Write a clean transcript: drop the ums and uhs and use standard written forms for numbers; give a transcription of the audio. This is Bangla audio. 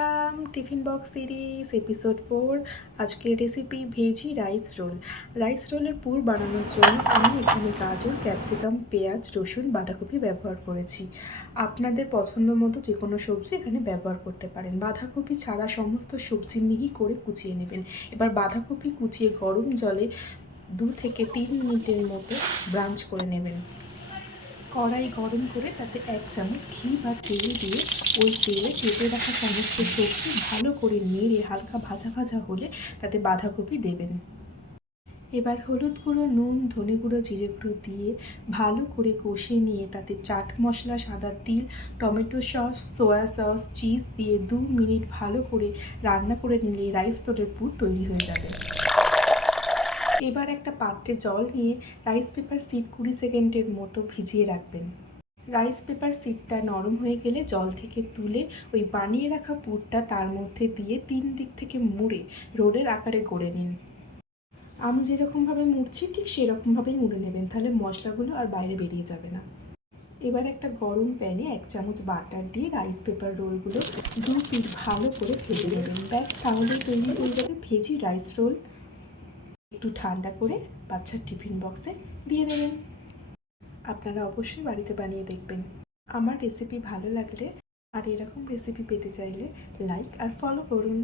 Welcome tiffin box series episode 4। আজকের recipe veggie rice roll. Rice রোলের পুর বানানোর জন্য আমি এখানে গাজর, ক্যাপসিকাম, পেঁয়াজ, রসুন, বাঁধাকপি ব্যবহার করেছি। আপনাদের পছন্দ মতো যে কোনো সবজি এখানে ব্যবহার করতে পারেন। বাঁধাকপি ছাড়া সমস্ত সবজি মিহি করে কুচিয়ে নেবেন। এবার বাঁধাকপি কুচিয়ে গরম জলে 2 থেকে 3 মিনিটের মতো ব্রাঞ্চ করে নেবেন। কড়াই গরম করে তাতে 1 চামচ ঘি বা তেল দিয়ে ওই তেলে কেটে রাখা সমস্ত সবজি ভালো করে নেড়ে হালকা ভাজা ভাজা হলে তাতে বাঁধাকপি দেবেন। এবার হলুদ গুঁড়ো, নুন, ধনে গুঁড়ো, জিরে গুঁড়ো দিয়ে ভালো করে কষিয়ে নিয়ে তাতে চাট মশলা, সাদা তিল, টমেটো সস, সোয়া সস, চিজ দিয়ে 2 মিনিট ভালো করে রান্না করে নিলে রাইস রোলের পুর তৈরি হয়ে যাবে। এবার একটা পাত্রে জল নিয়ে রাইস পেপার সিড 20 সেকেন্ডের মতো ভিজিয়ে রাখবেন। রাইস পেপার সিডটা নরম হয়ে গেলে জল থেকে তুলে ওই বানিয়ে রাখা পুরটা তার মধ্যে দিয়ে 3 দিক থেকে মুড়ে রোলের আকারে গড়ে নিন। আমি যেরকমভাবে মুড়ছি ঠিক সেরকমভাবেই মুড়ে নেবেন, তাহলে মশলাগুলো আর বাইরে বেরিয়ে যাবে না। এবার একটা গরম প্যানে 1 চামচ বাটার দিয়ে রাইস পেপার রোলগুলো 2 পিঠ ভালো করে ভেজে নেবেন। ব্যাস, তাহলে তৈরি হয়ে যাবে ভেজি রাইস রোল। একটু ঠান্ডা করে বাচ্চার টিফিন বক্সে দিয়ে দেবেন। আপনারা অবশ্যই বাড়িতে বানিয়ে দেখবেন। আমার রেসিপি ভালো লাগলে আর এরকম রেসিপি পেতে চাইলে লাইক আর ফলো করুন।